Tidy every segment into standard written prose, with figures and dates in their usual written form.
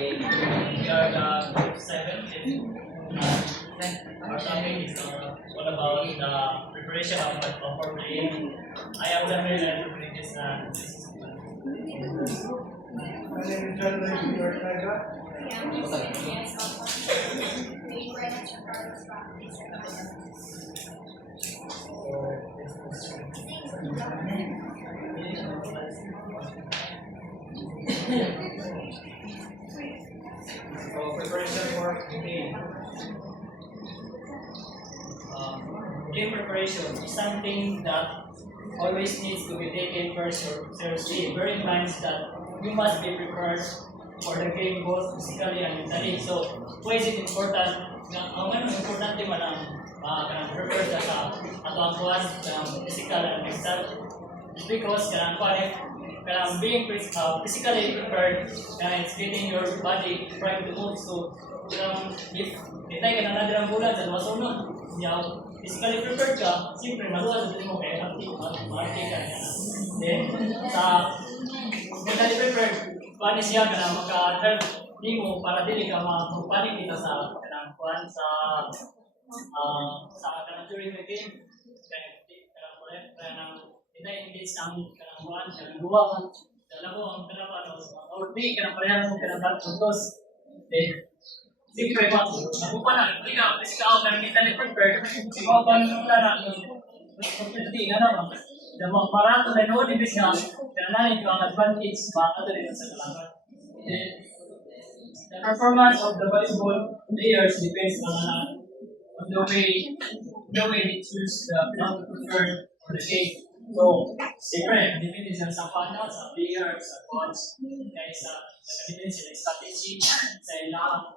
We are the 7th. Our topic is all about the preparation of Formula A. I am the main and this So preparation for game. Game preparation is something that always needs to be taken first or seriously. Bear in mind that you must be prepared for the game both physically and mentally. So, why is it important? Ang importante man ang prepare sa ato ang kuwan physical and mental. It's because being physically prepared, it's getting your body primed to move. So, if itay ka na nadirang bulan sa masunod, physically prepared ka, siyempre maluwas sa mo kaya active ka. Then, sa mentally prepared, paano siya ka na maka-help mo para dili ka mapanik dito sa kanang kuwan sa kanang during the game. Kanang ina-engage ang kanang kuwan, kanang luwa, ang kanang or di kanang parehan mo kanang puntos. Then, siyempre ako pa na, hindi ka physical ka mentally prepared, siguro pa nung na opportunity nga naman. Para ito na noon, ibig nga, kailangan ito ang advantage para ito rin sa kalaban. The performance of the volleyball players depends on the way they choose how to prepare for the game. So, siyempre, depende siya sa panel, sa player, sa coach, kaya sa depende sila strategy, sa ilang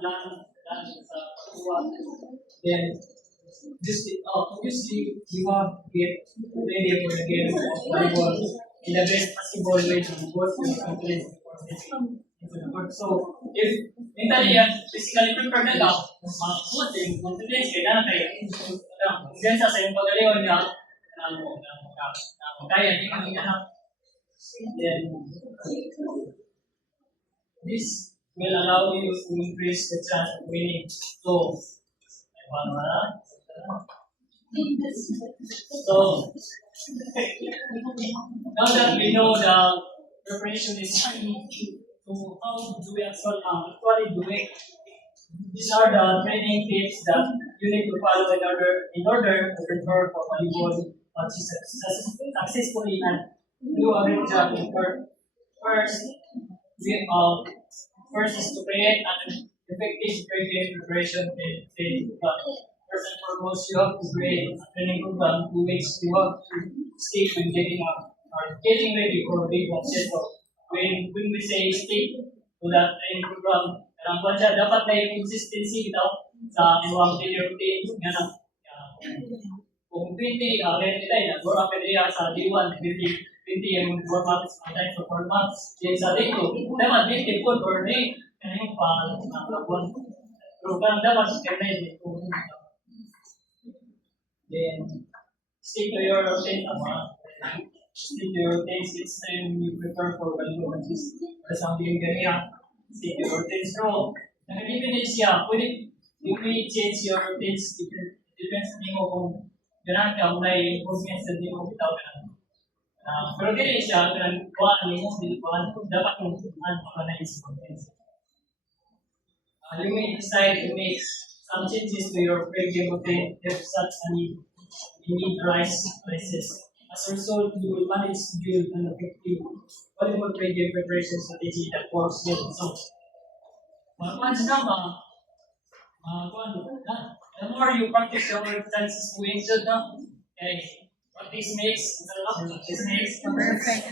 plan sa kuha. Then, obviously, you want to get ready for the game of volleyball in the best possible way to work your confidence into the court. So, if mentally and physically prepared na ka, mag-put yung confidence kaya na kayo. Diyan sa iyong pagalingon niya, kaya hindi ka hinahanap. Then, this will allow you to increase the chance of winning. So, now that we know the preparation is to how do we actually do it, these are the training tips that you need to follow in order to prepare for volleyball successfully and do a great job in first is to create an effective pre-game preparation. First and foremost, you have to create a training program to which you have to stick when getting ready for a big set. When we say stick to that training program, dapat na yung consistency sa inyong daily routine. Kung 20, ready tayo na go up sa D1, 20 yung 4 months, sometimes for 4 months. Then sa day 2, dapat 20 po per day. Kaya yung program dapat ready. Then, stick to your routine. Stick to your routines each time you prepare for volleyball matches. Para sa game ganyan, stick to your routines. So, nag-depende siya. You may change your routines. Depends mo kung gano'n ka may improvements na di mo bitaw ka. Pero ganyan siya, kuhaan mo, dapat mong na-analyze routines. You may decide to make some changes to your pre-game routine if such a need arises. As a result, you will manage to build an effective volleyball pre-game preparation strategy that works well. So, the more you practice, the more chances to win. Okay, practice makes perfect.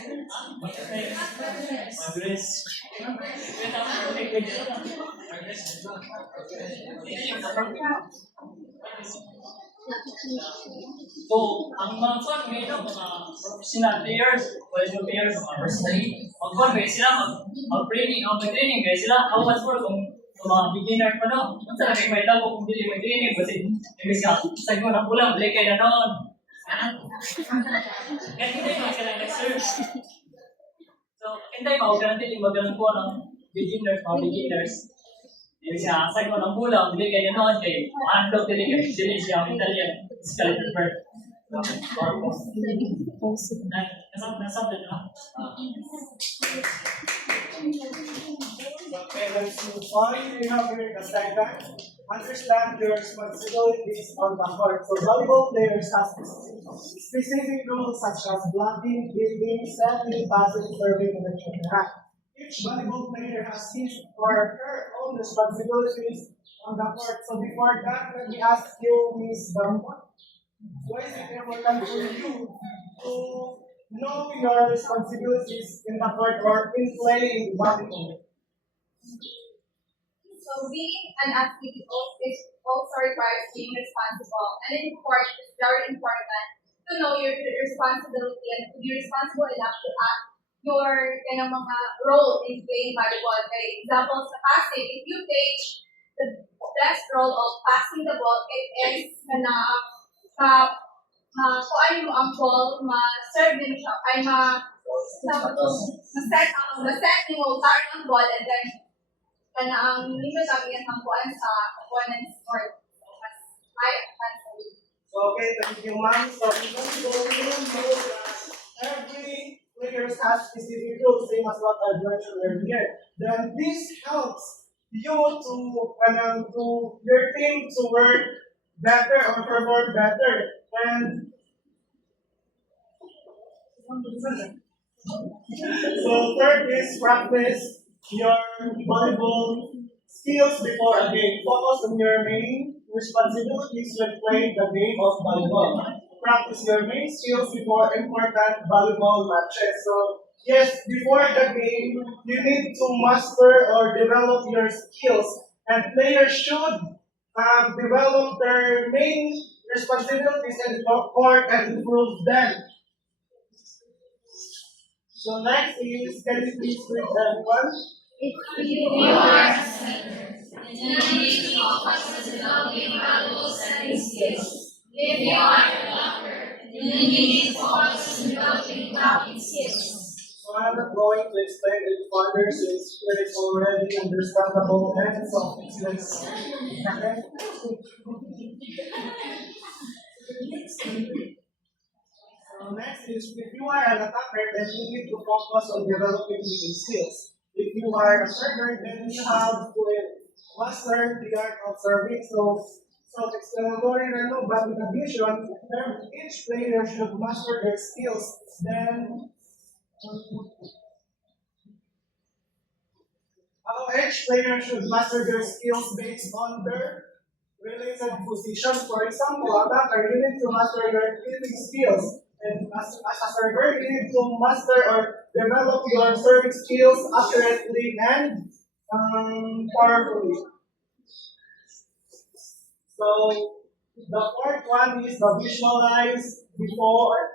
So, ang mga fan ngayon, mga professional players, volleyball players, mga personally, mag-fan sila, mag-training guys sila, awas po kung mga beginner pa no, kung talaga may tabo kung hindi may training, kasi ibig sa ko na pulang, balik kayo na noon. Kaya hindi mga sila nag-search. So, Hintay mo, ganun din, magalang po ng beginners. Ibig siya, sa ko ng bulang, hindi kayo noon kay handog din kayo, hindi siya ang Italian, skeleton bird. Nasabit na? Okay, let's move on. You have here the second. Understand your responsibilities on the court. So volleyball players have specific rules such as blocking, dribbling, setting, passing, serving, and etc. Each volleyball player has his or her own responsibilities on the court. So before that, let me ask you, Ms. Bamba, why is it important for you to know your responsibilities in the court or in playing volleyball? So being an athlete is also requires being responsible, and in sport it's very important to know your responsibility and to be responsible enough to act your mga role in playing volleyball. For example, sa passing, if you take the best role of passing the ball, it is kuan mo ang ball, ma-serve din siya, ay ma-set mo, target ang ball, and then ang limit ang iyang kuan sa opponent's court. Okay, thank you, ma'am. So, you know that every player has specific rules, same as what I mentioned earlier. Then this helps you to your team to work better or perform better. And so third is practice your volleyball skills before a game. Focus on your main responsibilities when playing the game of volleyball. Practice your main skills before important volleyball matches. So yes, before the game, you need to master or develop your skills, and players should develop their main responsibilities in the court and improve them. So next is, can you please read everyone? If you are a center, and you need to focus on developing valuable setting skills. If you are a blocker, you need to focus on developing blocking skills. So I'm not going to explain it further since it is already understandable and self-explanatory. Okay? So next is, if you are an attacker, then you need to focus on developing your skills. If you are a server, then you have to master the art of serving. So self-explanatory na no, but in addition, each player should master their skills. Then each player should master their skills based on their related position. For example, attacker, you need to master your hitting skills. And as a server, you need to master or develop your serving skills accurately and powerfully. So the fourth one is the visualize before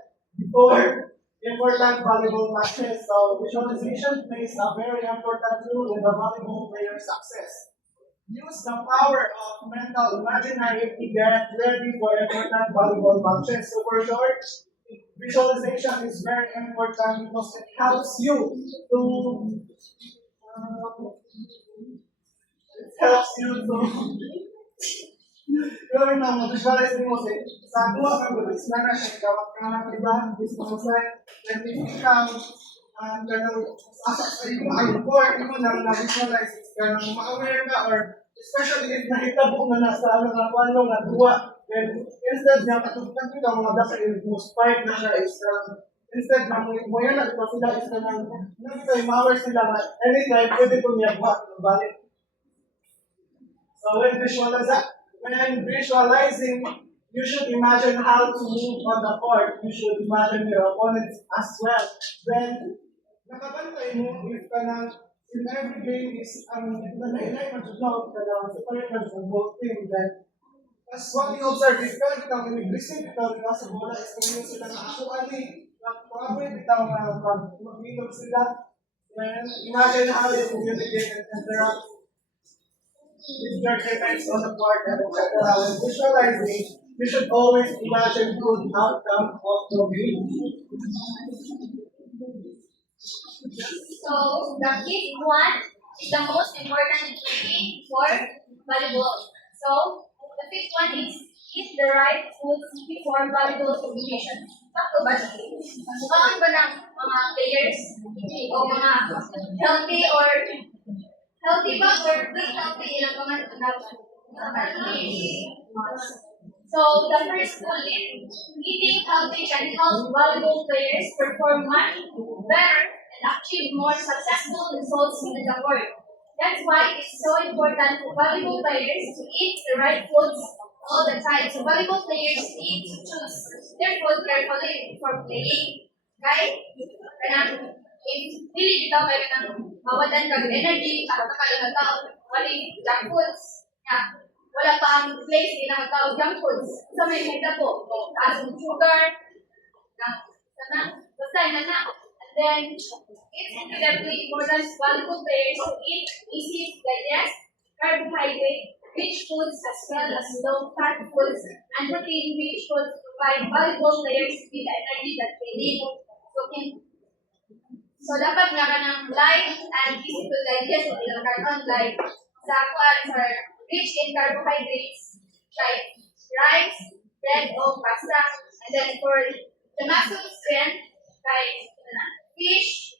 important volleyball matches. So visualization plays a very important role in the volleyball player's success. Use the power of mental imaginary to get ready for important volleyball matches. So for short, visualization is very important because it helps you to yun na visualize mo sa dua ka gulis na na siya kawat ka na diba gusto mo sa then ikaw kanang asa sa iyong report mo nang na-visualize kanang ma-aware ka or especially if nahitabo na nasa ano nga dua. And instead na katugtag ka mga dasa most part na siya is instead na mo yan na ito sila is nang nag-time sila na anytime pwede ko niya buhat ng balik. So when visualizing, you should imagine how to move on the court. You should imagine your opponents as well. Then nakabantay mo if in every game is nanailay man siya separate man sa both team. Then as what you observe, if ka bitaw in-listen bitaw nila sa bola, is kung sila na ako probably bitaw na mag-ilog sila. Then imagine how they communicate and interact with their teammates on the court and etc. When visualizing, you should always imagine good outcome of the game. So the fifth one is the most important thing for volleyball. So the fifth one is eat the right foods before volleyball competition. Sakto ba? Sumaman ba ng mga players o mga healthy ba or not healthy ilang mga So the first rule is eating healthy can help volleyball players perform much better and achieve more successful results in the sport. That's why it's so important for volleyball players to eat the right foods all the time. So volleyball players need to choose their food carefully before playing. Right? Kaya if dili kita may nang mawalan kag energy para makalimang tao, wali junk foods. Wala pa ang place nila magtawag junk foods. So may meta po, taas ng sugar, basta yun na. And then, it's incredibly important for volleyball players to eat easy to digest, carbohydrate, rich foods as well as low-fat foods, and protein-rich foods provide volleyball players with the energy that they need. So dapat nga ka ng light and easy to digest o ilang karton like sa aquariums are rich in carbohydrates like rice, bread, or pasta. And then for the muscle strength, like fish,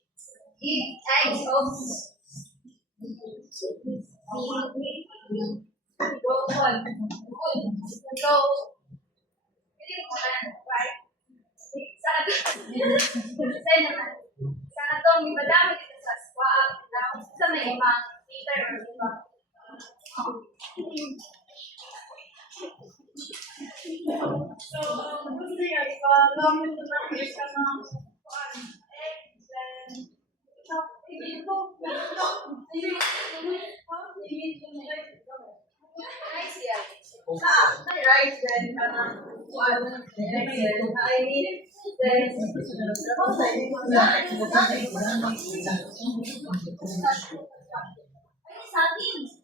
eggs, So, sa atong ibadami dito sa squat, sa may mga meter or iba. So, gusto niya, gamit ko lang is ka ng eggs and rice yan. Rice then I need then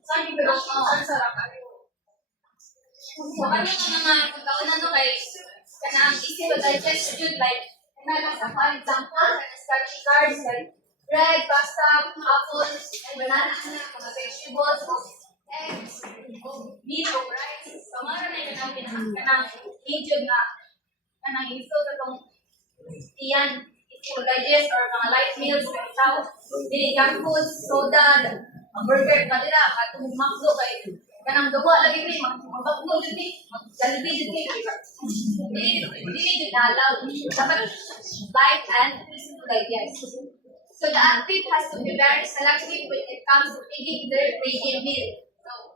Sorry, pero ang sarap. So, ano mga pagkaon kay kanang easy to digest food like for example, starchy carbs like bread, pasta, apples, and banana, mga vegetables, eggs, meat, or rice. So, mga na kanang medium na kanang ito itong tiyan to digest or mga light meals kay tao. Dili junk foods, soda, burger kanila atong makdo kay kanang dugo lagi ni mabagno jud ni Jollibee jud ni dili jud alaw dapat light and easy to digest. So the athlete has to be very selective when it comes to eating their daily meal. So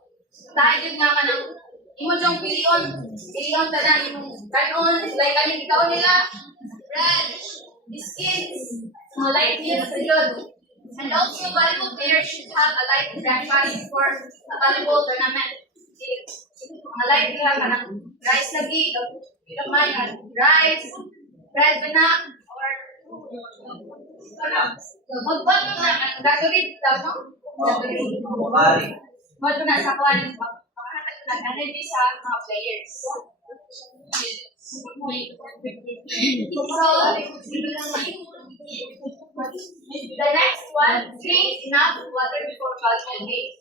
dahil nga kanang imo jong pilion tanan imong kanon like kaning ikaw nila bread, biscuits, mga light meals jud. And also, volleyball players should have a light breakfast before a volleyball tournament. Mga light nila kanang rice lagi, rice, bread na, or magbuhat mo na, gagawin daw, no? Gagawin. Magbuhat mo na sa kuwan, makahatag ng energy sa mga players. The next one, drink enough water before volleyball game.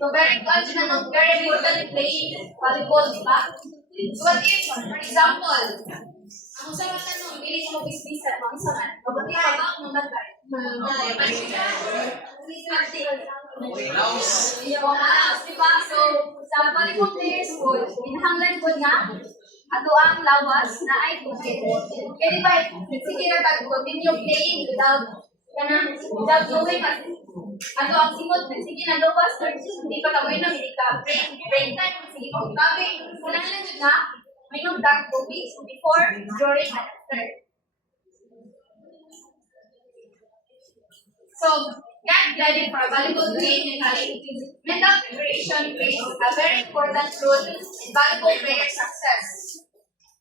So very important in playing volleyball, diba? What if, for example, ang sa mga tanong, bilis mo bisbisan, mga sa mga, mabuti ka ba ang mga tayo? Diba? So, sa volleyball players po, inahanglan po nga, ato ang lawas na ay tubig. Kaya di ba, sige na continue playing without knowing ato ang simot, sige na lawas, hindi pa kawin na, hindi ka break time, sige pa kabe. Kailangan lang yun na, may nung dark tubig before, during, and after. So, get ready for a volleyball game and mental preparation plays a very important role in volleyball player success.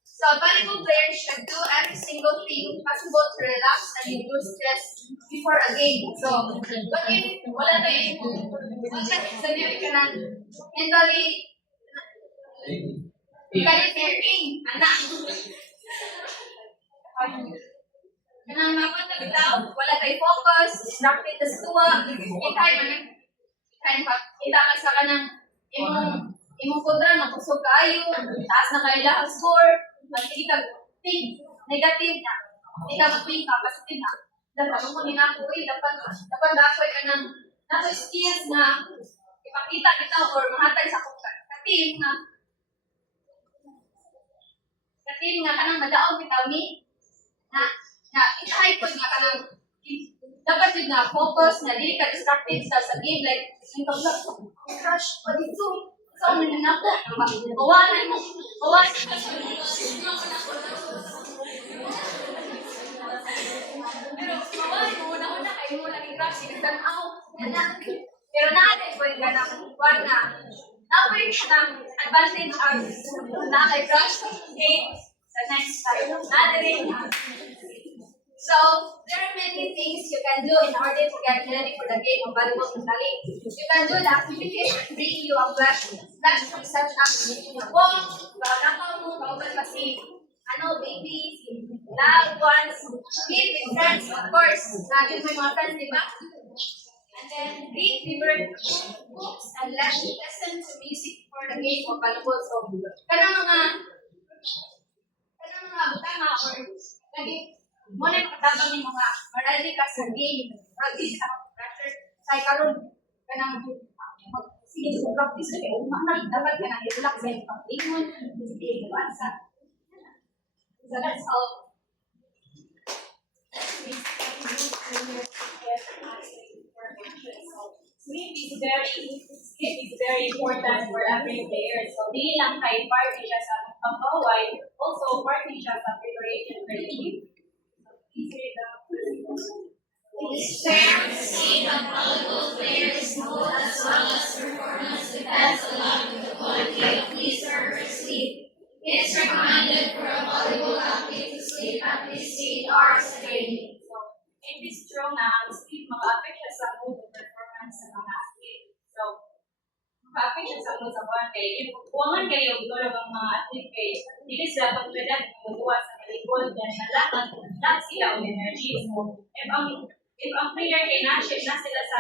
So, a volleyball player should do every single thing possible to relax and reduce stress before a game. So, but if wala tayo, so you can mentally preparing, anak. Kanang mga bitaw, wala kay focus, distracted sa tuwa, ikay man kita ka sa kanang imong kudra na kusog kaayo, taas na kay lahat score, magsige ka think negative na. Hindi ka mag-think ka, positive na. Dapat mo ni nako dapat dapat ka ng nato skills na ipakita kita or mahatag sa kung katim nga kanang madaog bitaw ni na itahay po nga kanang dapat yun na focus na dili ka distracted sa game like yung tawag crush what is so man na ako kawalan mo pero kawalan mo una kayo mo lagi crush tanaw pero natin po yung ganang buwan na napoy ng advantage ang na kay crush game sa next time natin. So, there are many things you can do in order to get ready for the game of volleyball totally. You can do the activities that bring you a pleasure. Pleasure such as meeting your ball, balakaw mo, kauban pa si babies, loved ones, meet with friends, of course. Naging may mga friends, di ba? And then read favorite books and listen to music for the game of volleyball. So, kanang mga butanga or lagi muna pagkatapang ng mga marali ka sa game, practice sa pressure, sa karon kanang sige sa practice kayo, dapat ka nang i-relax sa iyong paglingon, sige, iwansa. So that's all. Sleep is very important for every player. So, di lang kay party siya sa pagkaway, also party siya sa preparation for the game. It is fair to say that volleyball players' mood as well as performance depends a lot on the quality of his or her sleep. It is recommended for a volleyball athlete to sleep at least 8 hours a day. So, it is true na ang sleep maka-affect siya sa mood o performance sa mga athlete. So, maka-affect siya sa mood sa buwan kay buwangan kayo tulog ang mga athlete kay hindi sila pagdadat kumutuwa sa volleyball dahil lahat sila ang energy. So, if ang player kay na sila sa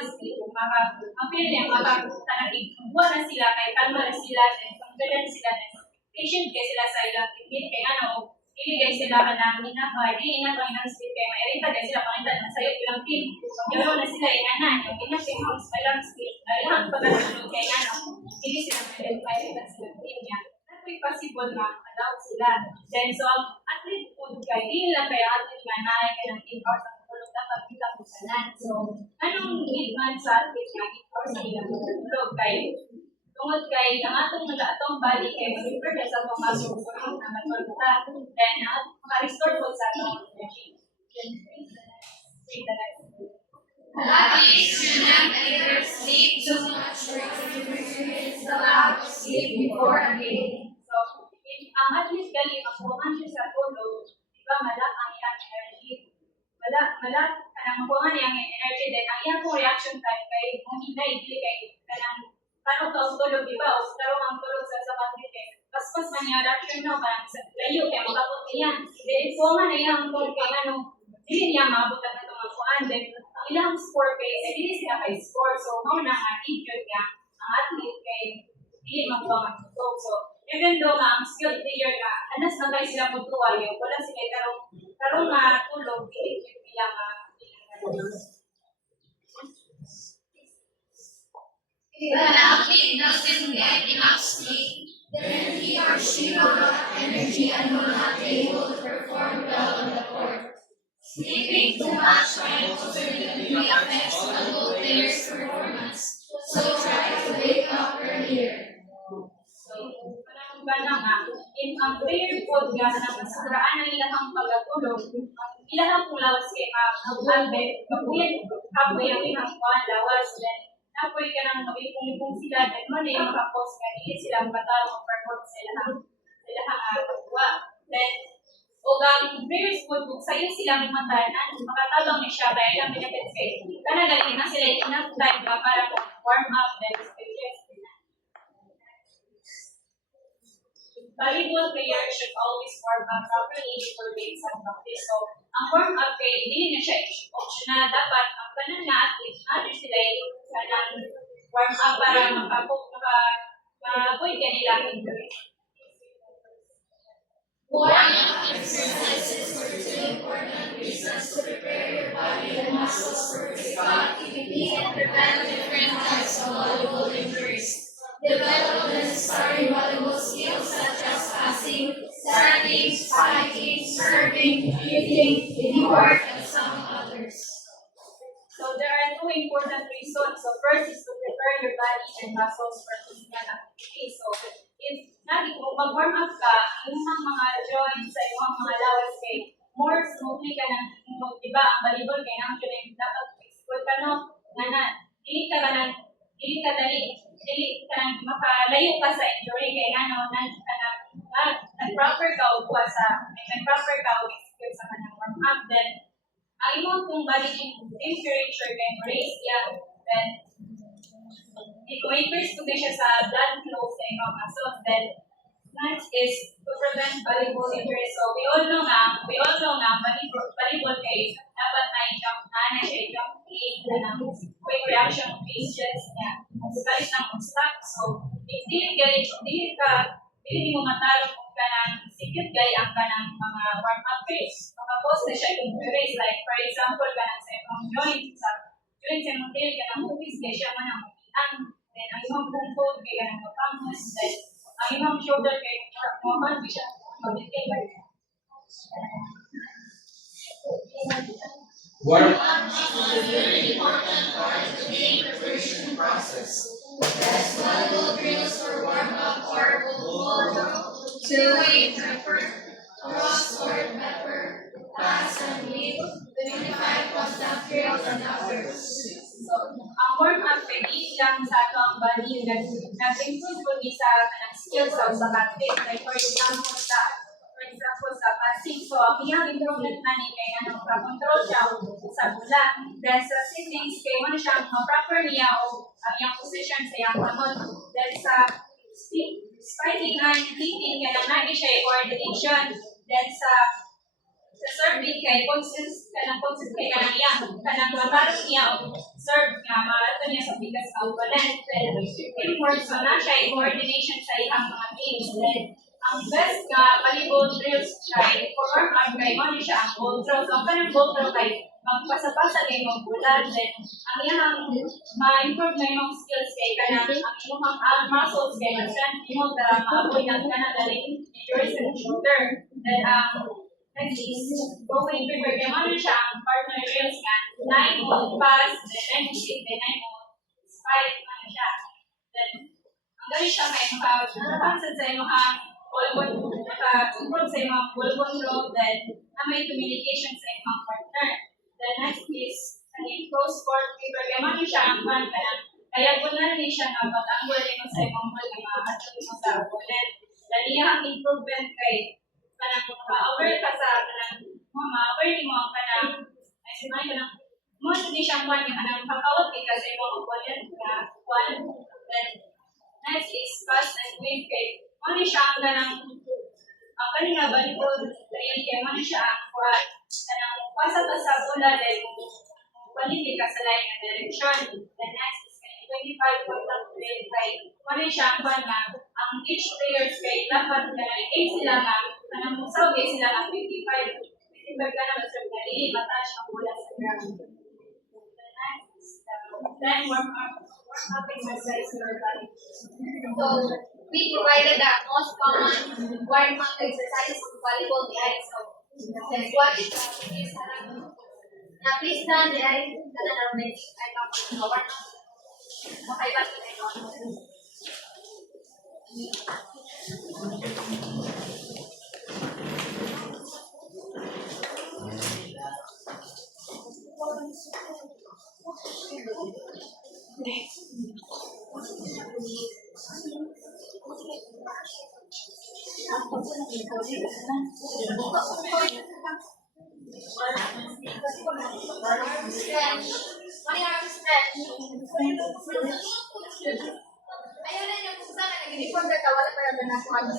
sleep, ang player niya buwan na sila kay kalma na sila then pagdadat sila then patient kay sila sa ilang technique kay iligay sila ka na di ingat ang ilang sleep kay mairita kay sila pakita na sa'yo ilang team yaro na sila inanan yung pinag-house ilang sleep ilang pagkatulog kay hindi sila mairita sa team niya not possible na adaw sila then so ang athlete po kay di lang kay athlete nga na kay ng 8 hours ang tulog dapat kita po sanan so anong need man sa athlete nga 8 hours ang ilang tulog kay tungod kay ang atong body kay mag-prepare sa atong muscle na matulog then maka-restore po sa atong energy. Athletes should not either sleep too much or experience the lack of sleep before a game. So, if ang athlete gali makuha siya sa tulog, di ba malak ang iyang energy. Malak kanang makuha niya ang energy then ang iyang reaction time kay kung hindi kay kanang parang tulog di ba o tarong ang tulog sa athlete kay paspas man yung reaction no parang layo kay makapot niya. Then kung ano yung tulog kay dili niya maabot ang itong makuhaan then ang ilang score kay dili sila kay score so mao na nga injured niya ang athlete kay dili makuha ang tulog so even though ang skilled player nga anas na guys sila mutuwa yun wala sila tarong nga tulog dili sila If an athlete doesn't get enough sleep, then he or she will have energy and will not be able to perform well on the court. Sleeping too much can positively affect volleyball players' performance, so try to wake up earlier. So, parang ba nga, in ang player po nga na masagraan na ilang pagkatulog, ang ilang lawas kay Albert, kapoy ang ilang lawas, then napoy ka ng mabipong sila, then mo na yung makapos ka, hindi sila matalo o perform sa ilang pagkuha. Then, o ang players po, sa iyo silang matanan, makatalong ni siya, kaya ilang minutes kayo. Kanagaling na sila enough time para warm up, then volleyball players should always warm up properly before games and practice. So, ang warm up kay hindi na siya optional. Dapat ang kanan na athlete natin sila yung kanang warm up para ma-avoid kanila injury. Warm-up exercises for two important reasons: to prepare your body and muscles for physical activity and prevent different types of volleyball injuries. Develop necessary volleyball skills such as passing, standing, spiking, serving, hitting, teamwork, and some others. So there are two important reasons. So first is to prepare your body and muscles for physical activity. So if kung mag-warm up ka, yung mga joints sa yung mga lawas kay more smoothly ka nang diba ang volleyball kay nang yun dapat flexible ka no dili ka nang makalayo ka sa injury kay proper ka o proper ka o execute sa kanang warm up. Then ang imong kung body temperature kay raise yan, then i-increase ko siya sa blood flow sa imong muscles. Then next is to prevent volleyball injuries. So we all know na volleyball kay dapat na siya jumping na quick reaction phases niya. Balik ng stop. So if dili mo matalo kung kanang sikit gay ang kanang mga warm up phase. Maka-cause na siya injuries, like for example kanang sa imong joint sa imong tail kanang movies kay siya man ang then ang imong control kay kanang mapangos, then ang imong shoulder kay normal siya mabitin ba. Warm-up is a very important part of the game preparation process. Best volleyball drills for warm-up are goal throw, two-way pepper, cross-court pepper, pass and lead, 25 contact drills, and others. So, ang warm-up kay di lang sa ato ang body nag-improve po sa kanang skills sa athlete. Like for example sa passing. So, ang iyang improvement na ni kay control siya sa bola. Then sa sittings kay mo siya ma-proper niya o ang iyang position sa iyang kamot. Then sa spiking and hitting kay nangagi siya coordination. Then sa serving kay kanang kanang matarong niya o serve nga maato niya sa bigas na opponent. Then teamwork so na siya coordination sa iyang mga teams. Then ang best nga volleyball drills siya for warm-up kay mo siya ang ball throw. So ang kanang ball throw kay magpasa-pasa kay mong bulan. Then ang iyang ma-improve na yung skills kay kanang ang imong muscles kay mag-strength mo para ma-avoid ang kanang galing injuries sa shoulder. Then next is going prepare kay mo siya ang partner drills nga 9 mo pass, then 9 mo hit, then 9 mo spike siya. Then ang galing siya kay makapansan sa imong naka-improve sa imong ball throw, then na may communication sa imong partner. Then next is close court prepare kay mo siya ang fan kanang kaya po na rin siya na patanggol mo sa imong ball na ma-attract mo sa opponent. Then iyang improvement kay kanang ma-aware ka sa kanang ma-aware mo ang kanang ay simay kanang mo hindi siya man kanang pakawat kay sa imong opponent na one. Then next is pass and win kay mo siya ang kanang ang kanina volleyball ayan kay mo siya ang kanang pasa ka sa bola then balik ka sa line na direction. Then next is 25 contact drill kay mo siya ang ang each players kay dapat kanang sila nga kanang musaw kay sila nga 25 ka na sa dali mataas ang bola sa ground. Then next is then warm up exercise for your body. So, we provided the most common warm-up exercises for volleyball behind. So, let's watch this. Now, please stand there. I come from the warm-up. Okay, back to the ayun na yung kung saan nag-report ka, wala pa yung nakuha ng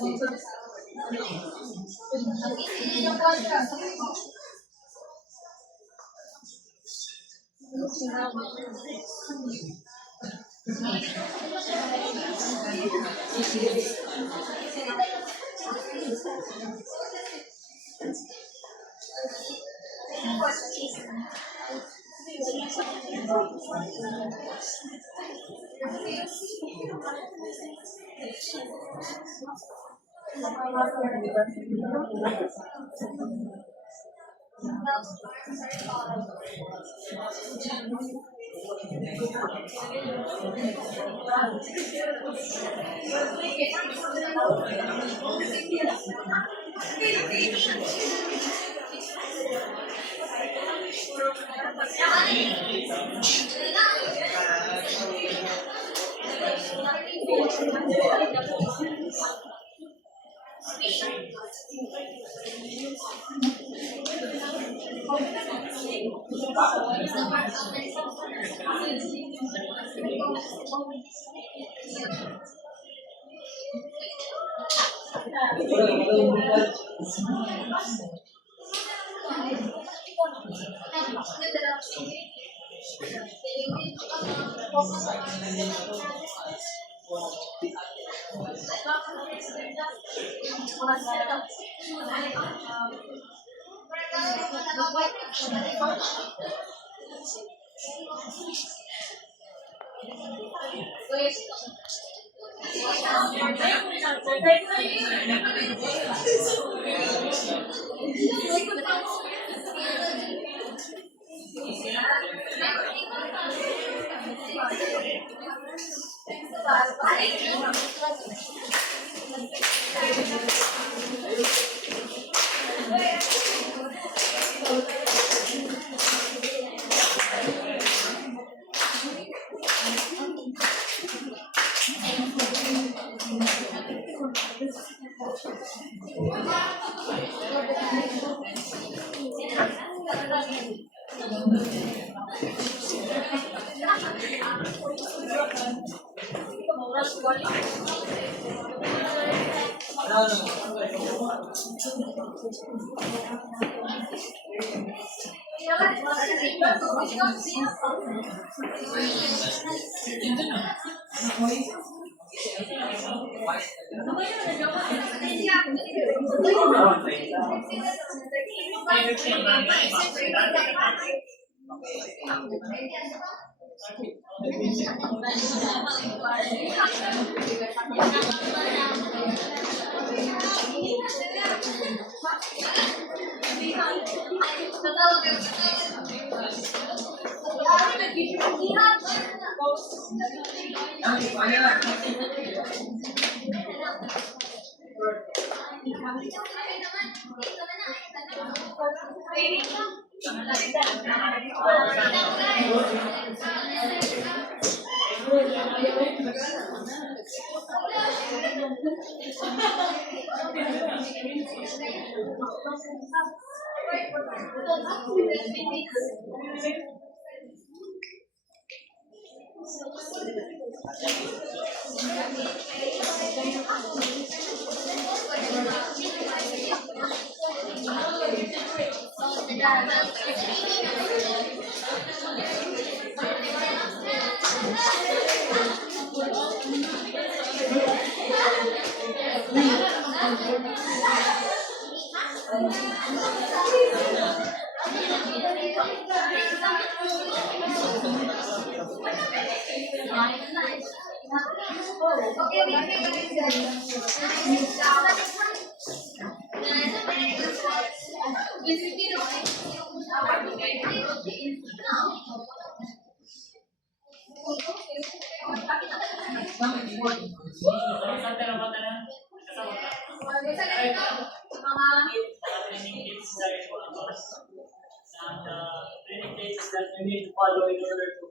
Training tips that you need to follow in order to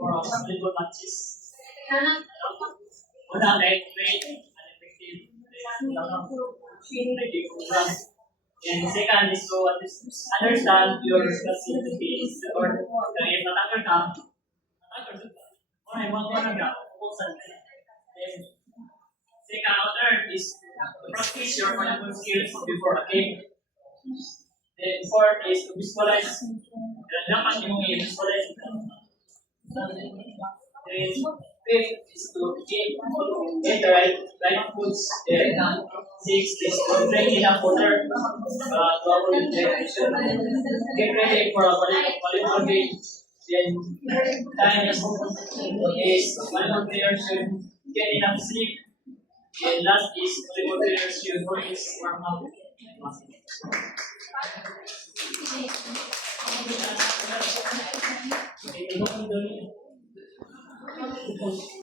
for basketball matches. Una, like great and effective training program. And second is to understand your responsibilities or if attacker ka, attacker ka. Or ay mga ka, focus on. Then Second or third is to practice your volleyball skills before a game. Then fourth is to visualize. Dapat yung i-visualize. Then fifth is to get the right foods. Then sixth is to drink enough water to avoid dehydration. Get ready for a volleyball game. Then time is volleyball players should get enough sleep. And last is volleyball players should always warm up.